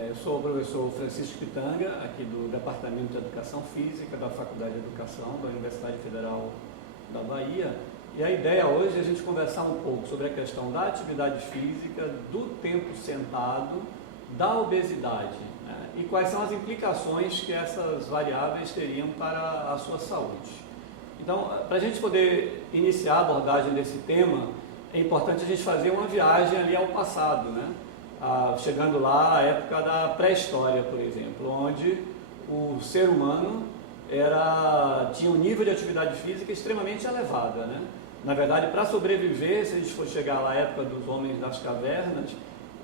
Eu sou o professor Francisco Pitanga, aqui do Departamento de Educação Física da Faculdade de Educação da Universidade Federal da Bahia. E a ideia hoje é a gente conversar um pouco sobre a questão da atividade física, do tempo sentado, da obesidade, né? E quais são as implicações que essas variáveis teriam para a sua saúde. Então, para a gente poder iniciar a abordagem desse tema, é importante a gente fazer uma viagem ali ao passado, né? Chegando lá à época da pré-história, por exemplo, onde o ser humano tinha um nível de atividade física extremamente elevada, né? Na verdade, para sobreviver, se a gente for chegar lá à época dos homens das cavernas,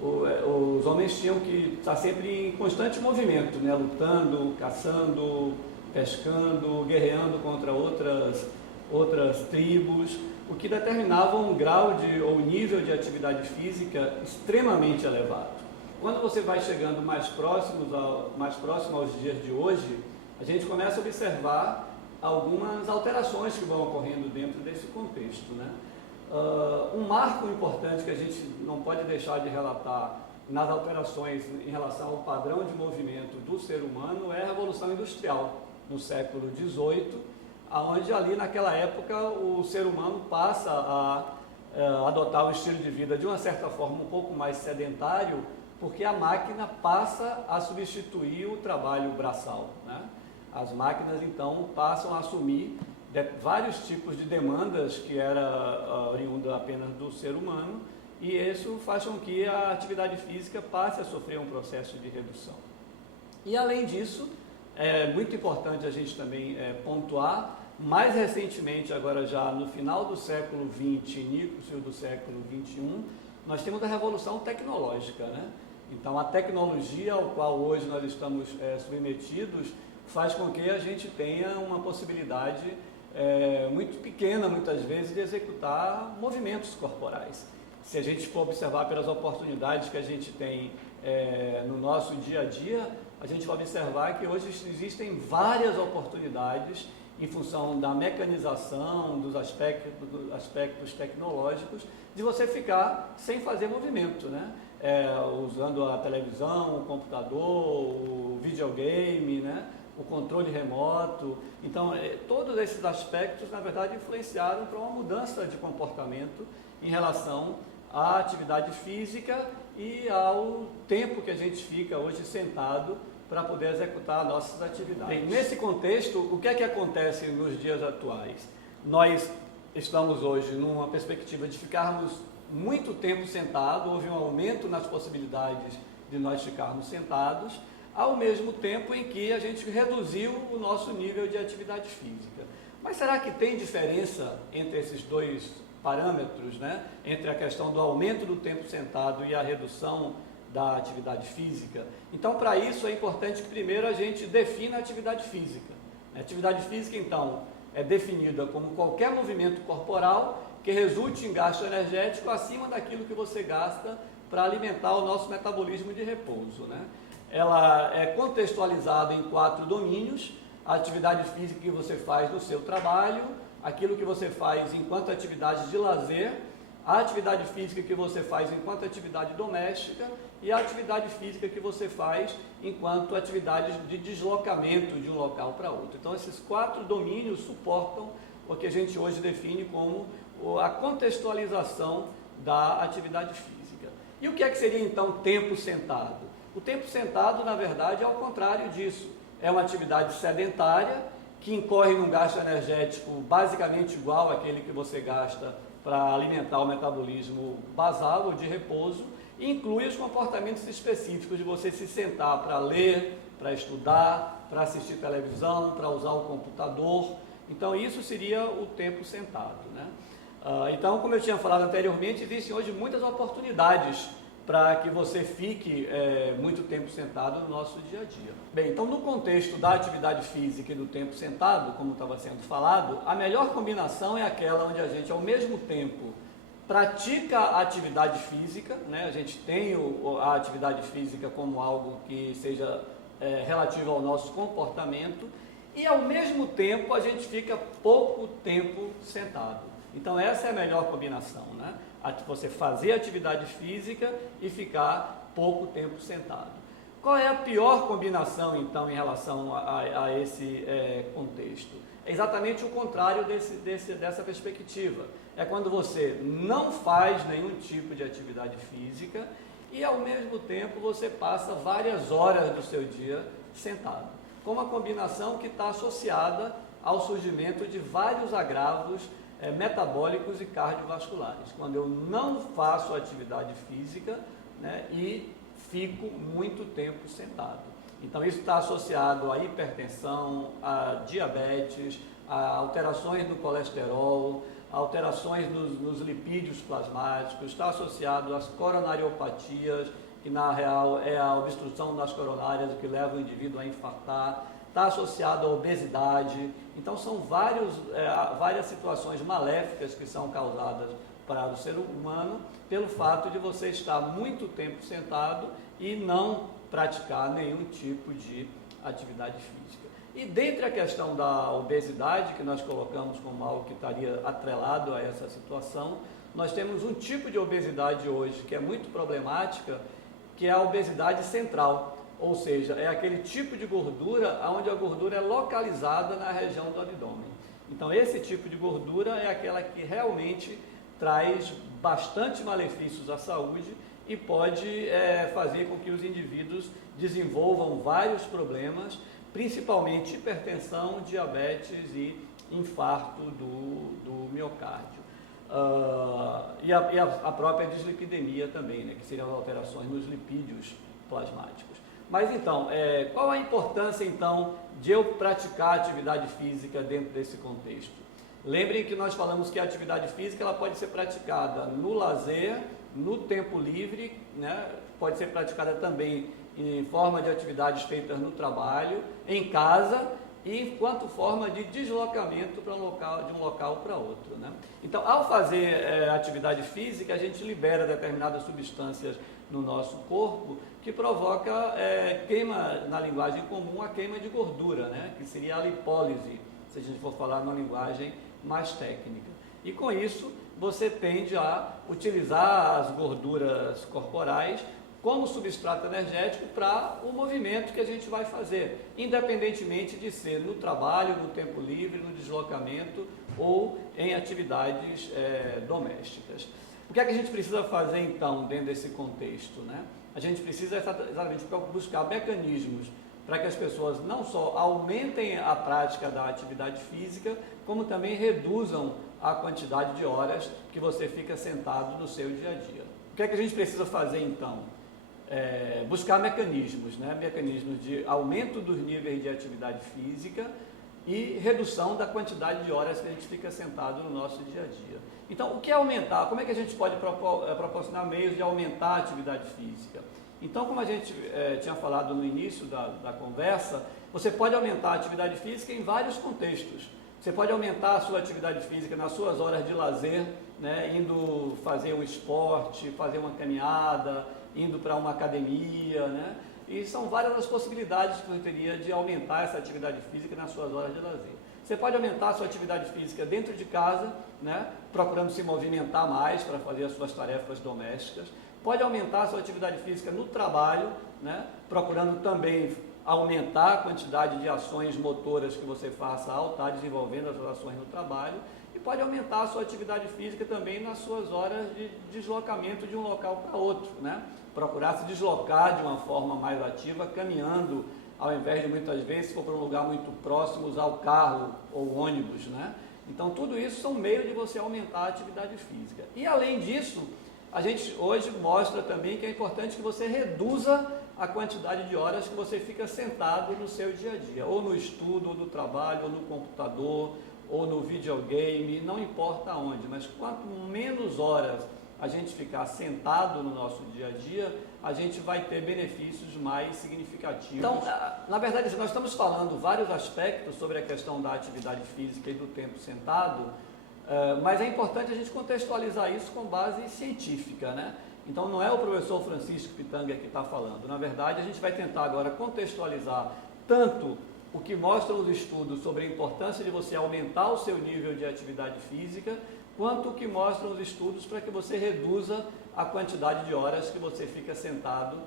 os homens tinham que estar sempre em constante movimento, né? Lutando, caçando, pescando, guerreando contra outras tribos, o que determinava um grau ou nível de atividade física extremamente elevado. Quando você vai chegando mais próximo aos dias de hoje, a gente começa a observar algumas alterações que vão ocorrendo dentro desse contexto, né? Um marco importante que a gente não pode deixar de relatar nas alterações em relação ao padrão de movimento do ser humano é a Revolução Industrial, no século XVIII, onde ali naquela época o ser humano passa a adotar um estilo de vida de uma certa forma um pouco mais sedentário, porque a máquina passa a substituir o trabalho braçal, né? As máquinas então passam a assumir vários tipos de demandas que era oriunda apenas do ser humano, e isso faz com que a atividade física passe a sofrer um processo de redução. E além disso, é muito importante a gente também pontuar, mais recentemente, agora já no final do século XX, início do século XXI, nós temos a revolução tecnológica, né? Então, a tecnologia ao qual hoje nós estamos submetidos faz com que a gente tenha uma possibilidade muito pequena, muitas vezes, de executar movimentos corporais. Se a gente for observar pelas oportunidades que a gente tem no nosso dia a dia, a gente vai observar que hoje existem várias oportunidades em função da mecanização, dos aspectos tecnológicos, de você ficar sem fazer movimento, né? Usando a televisão, o computador, o videogame, né? O controle remoto. Então, todos esses aspectos, na verdade, influenciaram para uma mudança de comportamento em relação à atividade física e ao tempo que a gente fica hoje sentado para poder executar nossas atividades. Bem, nesse contexto, o que é que acontece nos dias atuais? Nós estamos hoje numa perspectiva de ficarmos muito tempo sentados, houve um aumento nas possibilidades de nós ficarmos sentados, ao mesmo tempo em que a gente reduziu o nosso nível de atividade física. Mas será que tem diferença entre esses dois parâmetros, né? Entre a questão do aumento do tempo sentado e a redução da atividade física? Então, para isso é importante que primeiro a gente defina a atividade física. A atividade física, então, é definida como qualquer movimento corporal que resulte em gasto energético acima daquilo que você gasta para alimentar o nosso metabolismo de repouso, né? Ela é contextualizada em 4 domínios: a atividade física que você faz no seu trabalho, aquilo que você faz enquanto atividade de lazer, a atividade física que você faz enquanto atividade doméstica e a atividade física que você faz enquanto atividade de deslocamento de um local para outro. Então, esses 4 domínios suportam o que a gente hoje define como a contextualização da atividade física. E o que é que seria, então, tempo sentado? O tempo sentado, na verdade, é ao contrário disso. É uma atividade sedentária que incorre num gasto energético basicamente igual àquele que você gasta para alimentar o metabolismo basal ou de repouso, e inclui os comportamentos específicos de você se sentar para ler, para estudar, para assistir televisão, para usar o computador. Então, isso seria o tempo sentado, né? Então, como eu tinha falado anteriormente, existem hoje muitas oportunidades para que você fique muito tempo sentado no nosso dia a dia. Bem, então no contexto da atividade física e do tempo sentado, como estava sendo falado, a melhor combinação é aquela onde a gente ao mesmo tempo pratica a atividade física, né? A gente tem a atividade física como algo que seja relativo ao nosso comportamento, e ao mesmo tempo a gente fica pouco tempo sentado. Então essa é a melhor combinação, né? Você fazer atividade física e ficar pouco tempo sentado. Qual é a pior combinação, então, em relação a esse contexto? É exatamente o contrário dessa perspectiva. É quando você não faz nenhum tipo de atividade física e, ao mesmo tempo, você passa várias horas do seu dia sentado. Com uma combinação que está associada ao surgimento de vários agravos metabólicos e cardiovasculares. Quando eu não faço atividade física, né, e fico muito tempo sentado. Então isso está associado à hipertensão, a diabetes, a alterações no colesterol, a alterações nos lipídios plasmáticos, está associado às coronariopatias, que na real é a obstrução das coronárias que leva o indivíduo a infartar, está associado à obesidade. Então são várias situações maléficas que são causadas para o ser humano pelo fato de você estar muito tempo sentado e não praticar nenhum tipo de atividade física. E dentre a questão da obesidade, que nós colocamos como algo que estaria atrelado a essa situação, nós temos um tipo de obesidade hoje que é muito problemática, que é a obesidade central, ou seja, é aquele tipo de gordura onde a gordura é localizada na região do abdômen. Então esse tipo de gordura é aquela que realmente traz bastante malefícios à saúde e pode fazer com que os indivíduos desenvolvam vários problemas, principalmente hipertensão, diabetes e infarto do miocárdio. E a própria dislipidemia também, né, que seriam alterações nos lipídios plasmáticos. Mas então, qual a importância então de eu praticar atividade física dentro desse contexto? Lembrem que nós falamos que a atividade física ela pode ser praticada no lazer, no tempo livre, né? Pode ser praticada também em forma de atividades feitas no trabalho, em casa e enquanto forma de deslocamento de um local para outro, né? Então, ao fazer atividade física, a gente libera determinadas substâncias no nosso corpo que provoca queima, na linguagem comum, a queima de gordura, né? Que seria a lipólise, se a gente for falar numa linguagem mais técnica. E com isso, você tende a utilizar as gorduras corporais como substrato energético para o movimento que a gente vai fazer, independentemente de ser no trabalho, no tempo livre, no deslocamento ou em atividades domésticas. O que é que a gente precisa fazer então dentro desse contexto, né? A gente precisa exatamente buscar mecanismos para que as pessoas não só aumentem a prática da atividade física, como também reduzam a quantidade de horas que você fica sentado no seu dia a dia. O que é que a gente precisa fazer então? Buscar mecanismos, né? Mecanismos de aumento dos níveis de atividade física e redução da quantidade de horas que a gente fica sentado no nosso dia a dia. Então, o que é aumentar? Como é que a gente pode proporcionar meios de aumentar a atividade física? Então, como a gente tinha falado no início da conversa, você pode aumentar a atividade física em vários contextos. Você pode aumentar a sua atividade física nas suas horas de lazer, né, indo fazer um esporte, fazer uma caminhada, indo para uma academia, né? E são várias as possibilidades que você teria de aumentar essa atividade física nas suas horas de lazer. Você pode aumentar a sua atividade física dentro de casa, né, procurando se movimentar mais para fazer as suas tarefas domésticas. Pode aumentar a sua atividade física no trabalho, né, procurando também aumentar a quantidade de ações motoras que você faça ao estar desenvolvendo as suas ações no trabalho. E pode aumentar a sua atividade física também nas suas horas de deslocamento de um local para outro, né? Procurar se deslocar de uma forma mais ativa, caminhando, ao invés de muitas vezes, se for para um lugar muito próximo, usar o carro ou ônibus, né? Então tudo isso são meios de você aumentar a atividade física. E além disso, a gente hoje mostra também que é importante que você reduza a quantidade de horas que você fica sentado no seu dia a dia, ou no estudo, ou no trabalho, ou no computador, ou no videogame, não importa onde, mas quanto menos horas a gente ficar sentado no nosso dia a dia, a gente vai ter benefícios mais significativos. Então, na verdade, nós estamos falando vários aspectos sobre a questão da atividade física e do tempo sentado, mas é importante a gente contextualizar isso com base científica, né? Então, não é o professor Francisco Pitanga que está falando. Na verdade, a gente vai tentar agora contextualizar tanto o que mostram os estudos sobre a importância de você aumentar o seu nível de atividade física, quanto o que mostram os estudos para que você reduza a quantidade de horas que você fica sentado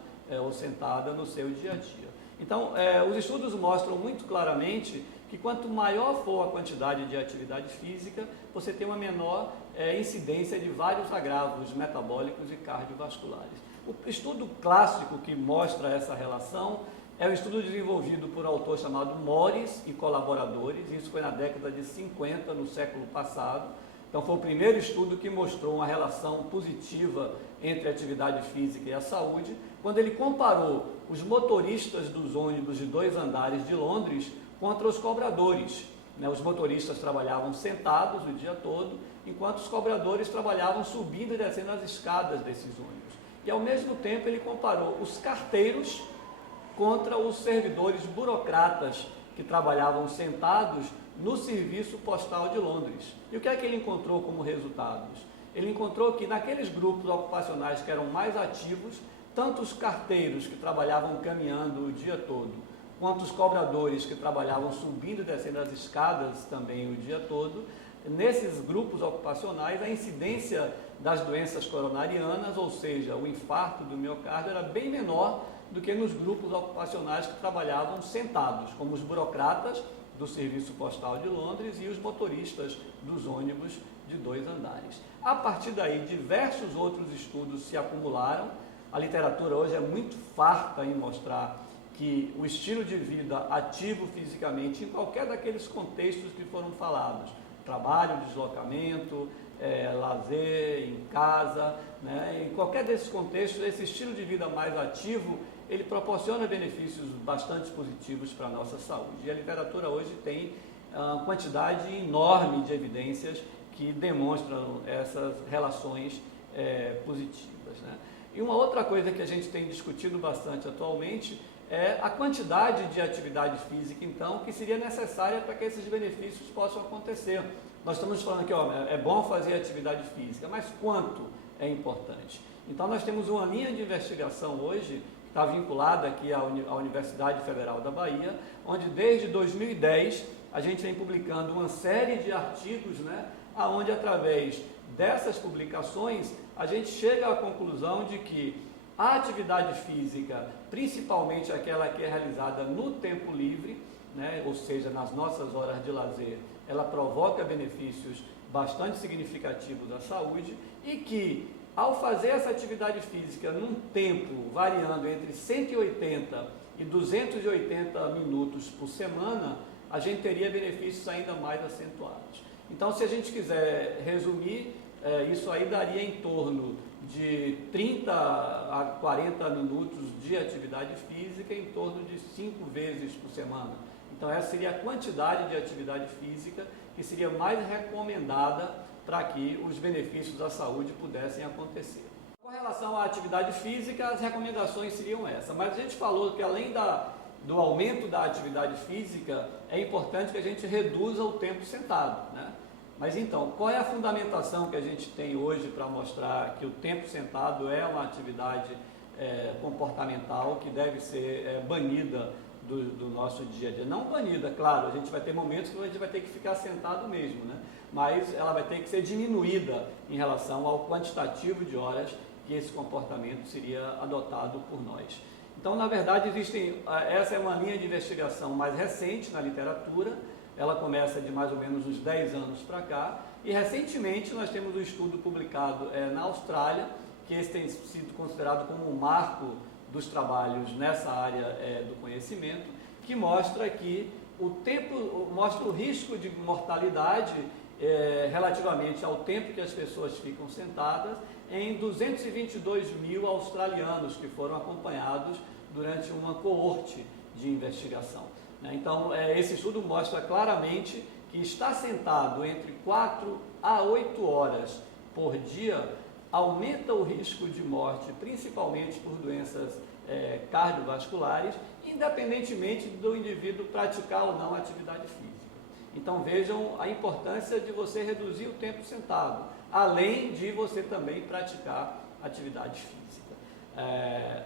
ou sentada no seu dia a dia. Então, os estudos mostram muito claramente que quanto maior for a quantidade de atividade física, você tem uma menor incidência de vários agravos metabólicos e cardiovasculares. O estudo clássico que mostra essa relação é um estudo desenvolvido por um autor chamado Morris e colaboradores, isso foi na década de 50, no século passado. Então foi o primeiro estudo que mostrou uma relação positiva entre a atividade física e a saúde, quando ele comparou os motoristas dos ônibus de 2 andares de Londres contra os cobradores. Os motoristas trabalhavam sentados o dia todo, enquanto os cobradores trabalhavam subindo e descendo as escadas desses ônibus. E ao mesmo tempo ele comparou os carteiros contra os servidores burocratas que trabalhavam sentados no Serviço Postal de Londres. E o que é que ele encontrou como resultados? Ele encontrou que naqueles grupos ocupacionais que eram mais ativos, tanto os carteiros que trabalhavam caminhando o dia todo, quanto os cobradores que trabalhavam subindo e descendo as escadas também o dia todo, nesses grupos ocupacionais a incidência das doenças coronarianas, ou seja, o infarto do miocárdio, era bem menor do que nos grupos ocupacionais que trabalhavam sentados, como os burocratas do Serviço Postal de Londres e os motoristas dos ônibus de 2 andares. A partir daí, diversos outros estudos se acumularam. A literatura hoje é muito farta em mostrar que o estilo de vida ativo fisicamente, em qualquer daqueles contextos que foram falados, trabalho, deslocamento, lazer, em casa, em qualquer desses contextos, esse estilo de vida mais ativo, ele proporciona benefícios bastante positivos para a nossa saúde. E a literatura hoje tem uma quantidade enorme de evidências que demonstram essas relações positivas. E uma outra coisa que a gente tem discutido bastante atualmente é a quantidade de atividade física, então, que seria necessária para que esses benefícios possam acontecer. Nós estamos falando aqui, é bom fazer atividade física, mas quanto é importante? Então, nós temos uma linha de investigação hoje, que está vinculada aqui à Universidade Federal da Bahia, onde desde 2010 a gente vem publicando uma série de artigos, onde através dessas publicações a gente chega à conclusão de que a atividade física, principalmente aquela que é realizada no tempo livre, ou seja, nas nossas horas de lazer, ela provoca benefícios bastante significativos à saúde e que, ao fazer essa atividade física num tempo variando entre 180 e 280 minutos por semana, a gente teria benefícios ainda mais acentuados. Então, se a gente quiser resumir, isso aí daria em torno de 30 a 40 minutos de atividade física em torno de 5 vezes por semana. Então essa seria a quantidade de atividade física que seria mais recomendada para que os benefícios da saúde pudessem acontecer. Com relação à atividade física, as recomendações seriam essas, mas a gente falou que além do aumento da atividade física, é importante que a gente reduza o tempo sentado, Mas então, qual é a fundamentação que a gente tem hoje para mostrar que o tempo sentado é uma atividade comportamental que deve ser banida do nosso dia a dia? Não banida, claro, a gente vai ter momentos que a gente vai ter que ficar sentado mesmo, mas ela vai ter que ser diminuída em relação ao quantitativo de horas que esse comportamento seria adotado por nós. Então, na verdade, essa é uma linha de investigação mais recente na literatura. Ela começa de mais ou menos uns 10 anos para cá, e recentemente nós temos um estudo publicado na Austrália, que esse tem sido considerado como um marco dos trabalhos nessa área do conhecimento, que mostra que mostra o risco de mortalidade relativamente ao tempo que as pessoas ficam sentadas em 222 mil australianos que foram acompanhados durante uma coorte de investigação. Então, esse estudo mostra claramente que estar sentado entre 4 a 8 horas por dia aumenta o risco de morte, principalmente por doenças cardiovasculares, independentemente do indivíduo praticar ou não atividade física. Então, vejam a importância de você reduzir o tempo sentado, além de você também praticar atividade física.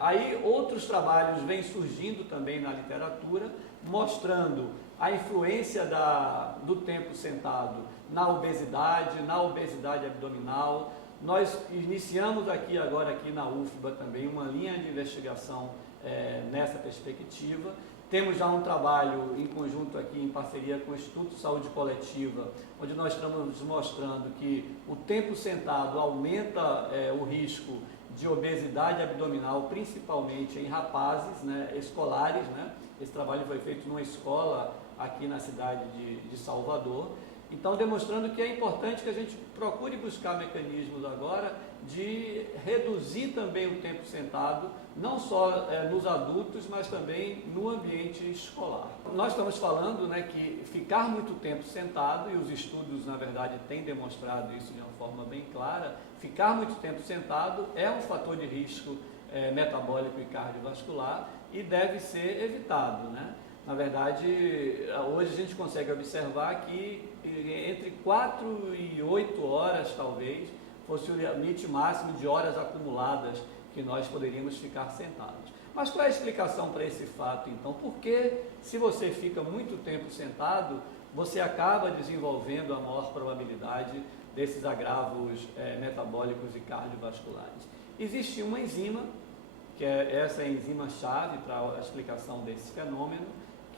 Aí outros trabalhos vêm surgindo também na literatura, mostrando a influência do tempo sentado na obesidade abdominal, Nós iniciamos agora aqui na UFBA também uma linha de investigação nessa perspectiva. Temos já um trabalho em conjunto aqui, em parceria com o Instituto de Saúde Coletiva, onde nós estamos mostrando que o tempo sentado aumenta o risco de obesidade abdominal, principalmente em rapazes, né, escolares, né? Esse trabalho foi feito numa escola aqui na cidade de Salvador. Então, demonstrando que é importante que a gente procure buscar mecanismos agora de reduzir também o tempo sentado, não só nos adultos, mas também no ambiente escolar. Nós estamos falando, né, que ficar muito tempo sentado, e os estudos, na verdade, têm demonstrado isso de uma forma bem clara, ficar muito tempo sentado é um fator de risco metabólico e cardiovascular e deve ser evitado, né? Na verdade, hoje a gente consegue observar que entre 4 e 8 horas, talvez, fosse o limite máximo de horas acumuladas que nós poderíamos ficar sentados. Mas qual é a explicação para esse fato, então? Porque se você fica muito tempo sentado, você acaba desenvolvendo a maior probabilidade desses agravos metabólicos e cardiovasculares. Existe uma enzima, que é essa enzima-chave para a explicação desse fenômeno,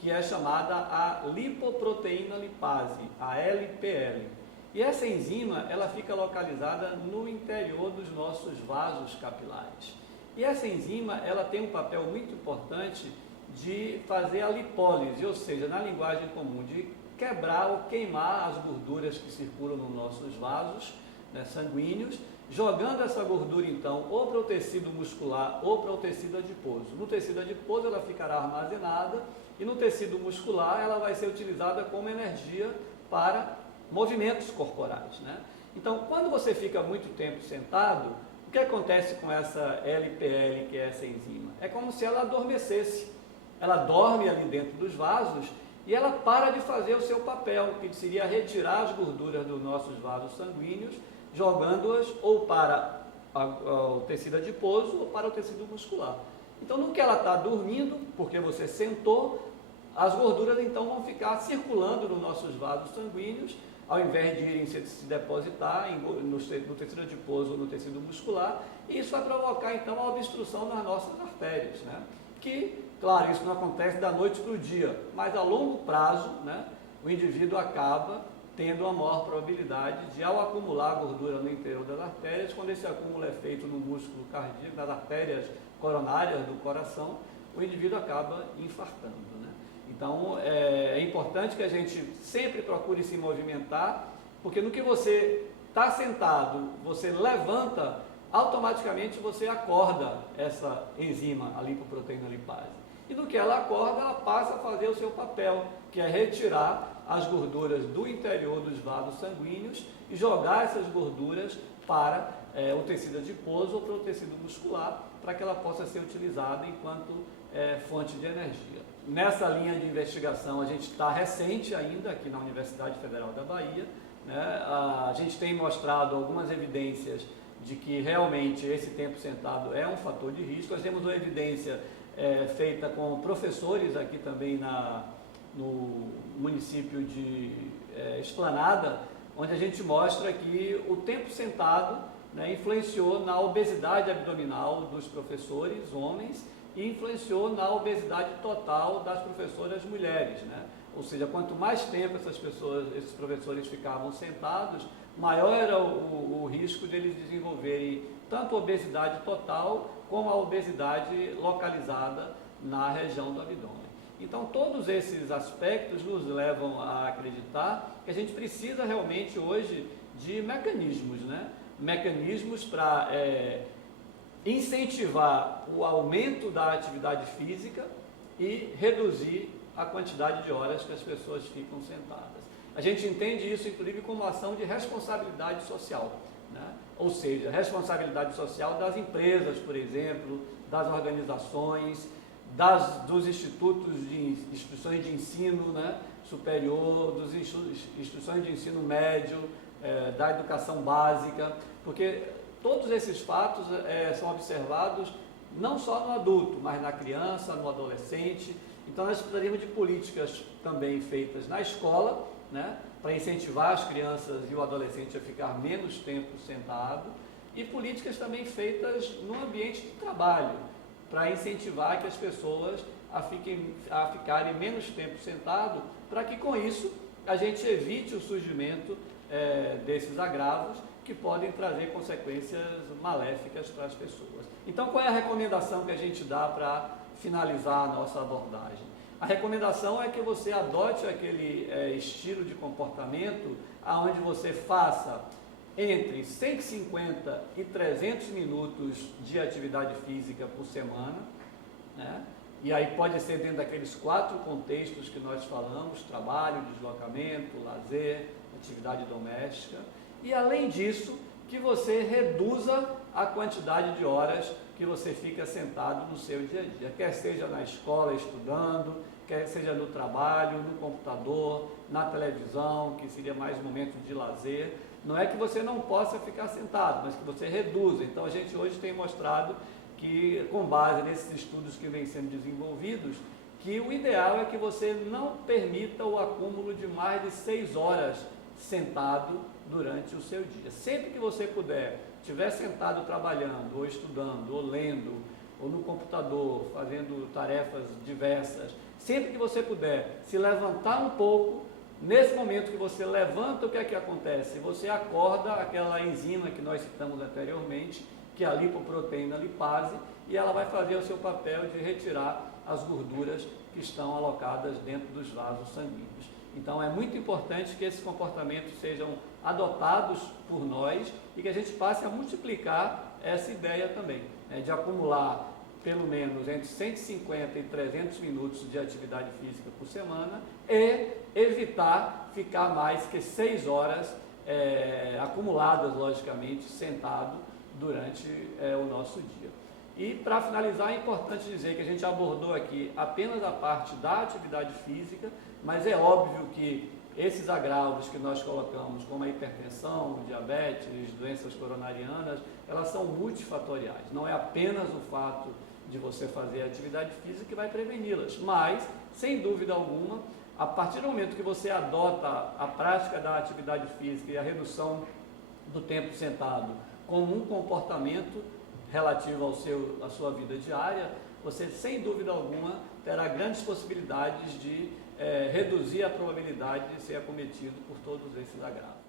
que é chamada a lipoproteína lipase, a LPL. E essa enzima, ela fica localizada no interior dos nossos vasos capilares. E essa enzima, ela tem um papel muito importante de fazer a lipólise, ou seja, na linguagem comum, de quebrar ou queimar as gorduras que circulam nos nossos vasos, né, sanguíneos, jogando essa gordura, então, ou para o tecido muscular ou para o tecido adiposo. No tecido adiposo, ela ficará armazenada, e no tecido muscular ela vai ser utilizada como energia para movimentos corporais, né? Então, quando você fica muito tempo sentado, o que acontece com essa LPL, que é essa enzima? É como se ela adormecesse. Ela dorme ali dentro dos vasos e ela para de fazer o seu papel, que seria retirar as gorduras dos nossos vasos sanguíneos, jogando-as ou para o tecido adiposo ou para o tecido muscular. Então, no que ela está dormindo, porque você sentou, as gorduras então vão ficar circulando nos nossos vasos sanguíneos, ao invés de irem se depositar no tecido adiposo ou no tecido muscular, e isso vai provocar então a obstrução nas nossas artérias, né? Que, claro, isso não acontece da noite para o dia, mas a longo prazo, né, o indivíduo acaba tendo uma maior probabilidade de, ao acumular gordura no interior das artérias, quando esse acúmulo é feito no músculo cardíaco, nas artérias coronárias do coração, o indivíduo acaba infartando, né? Então, é importante que a gente sempre procure se movimentar, porque no que você está sentado, você levanta, automaticamente você acorda essa enzima, a lipoproteína lipase. E no que ela acorda, ela passa a fazer o seu papel, que é retirar as gorduras do interior dos vasos sanguíneos e jogar essas gorduras para o tecido adiposo ou para o tecido muscular, para que ela possa ser utilizada enquanto fonte de energia. Nessa linha de investigação, a gente está recente ainda aqui na Universidade Federal da Bahia, né? A gente tem mostrado algumas evidências de que realmente esse tempo sentado é um fator de risco. Nós temos uma evidência feita com professores aqui também no município de Esplanada, onde a gente mostra que o tempo sentado, né, influenciou na obesidade abdominal dos professores homens e influenciou na obesidade total das professoras mulheres, né? Ou seja, quanto mais tempo esses professores ficavam sentados, maior era o risco de eles desenvolverem tanto a obesidade total como a obesidade localizada na região do abdômen. Então, todos esses aspectos nos levam a acreditar que a gente precisa realmente hoje de mecanismos, né? Mecanismos para incentivar o aumento da atividade física e reduzir a quantidade de horas que as pessoas ficam sentadas. A gente entende isso, inclusive, como ação de responsabilidade social, né? Ou seja, responsabilidade social das empresas, por exemplo, das organizações, dos instituições de ensino, né, superior, das instituições de ensino médio, da educação básica, porque todos esses fatos são observados não só no adulto, mas na criança, no adolescente. Então, nós precisaríamos de políticas também feitas na escola, né, para incentivar as crianças e o adolescente a ficar menos tempo sentado, e políticas também feitas no ambiente de trabalho, para incentivar que as pessoas a ficarem menos tempo sentado, para que com isso a gente evite o surgimento desses agravos que podem trazer consequências maléficas para as pessoas. Então, qual é a recomendação que a gente dá para finalizar a nossa abordagem? A recomendação é que você adote aquele estilo de comportamento onde você faça entre 150 e 300 minutos de atividade física por semana, né? E aí pode ser dentro daqueles 4 contextos que nós falamos: trabalho, deslocamento, lazer, atividade doméstica. E além disso, que você reduza a quantidade de horas que você fica sentado no seu dia a dia, quer seja na escola estudando, quer seja no trabalho, no computador, na televisão, que seria mais um momento de lazer. Não é que você não possa ficar sentado, mas que você reduza. Então a gente hoje tem mostrado que, com base nesses estudos que vêm sendo desenvolvidos, que o ideal é que você não permita o acúmulo de mais de 6 horas sentado durante o seu dia. Sempre que você puder, estiver sentado trabalhando, ou estudando, ou lendo, ou no computador, fazendo tarefas diversas, sempre que você puder se levantar um pouco, nesse momento que você levanta, o que é que acontece? Você acorda aquela enzima que nós citamos anteriormente, que é a lipoproteína lipase, e ela vai fazer o seu papel de retirar as gorduras que estão alocadas dentro dos vasos sanguíneos. Então é muito importante que esses comportamentos sejam adotados por nós e que a gente passe a multiplicar essa ideia também, né, de acumular pelo menos entre 150 e 300 minutos de atividade física por semana e evitar ficar mais que 6 horas acumuladas, logicamente, sentado durante o nosso dia. E para finalizar, é importante dizer que a gente abordou aqui apenas a parte da atividade física, mas é óbvio que esses agravos que nós colocamos, como a hipertensão, o diabetes, doenças coronarianas, elas são multifatoriais. Não é apenas o fato de você fazer atividade física que vai preveni-las, mas, sem dúvida alguma, a partir do momento que você adota a prática da atividade física e a redução do tempo sentado como um comportamento relativo à sua vida diária, você, sem dúvida alguma, terá grandes possibilidades de reduzir a probabilidade de ser acometido por todos esses agravos.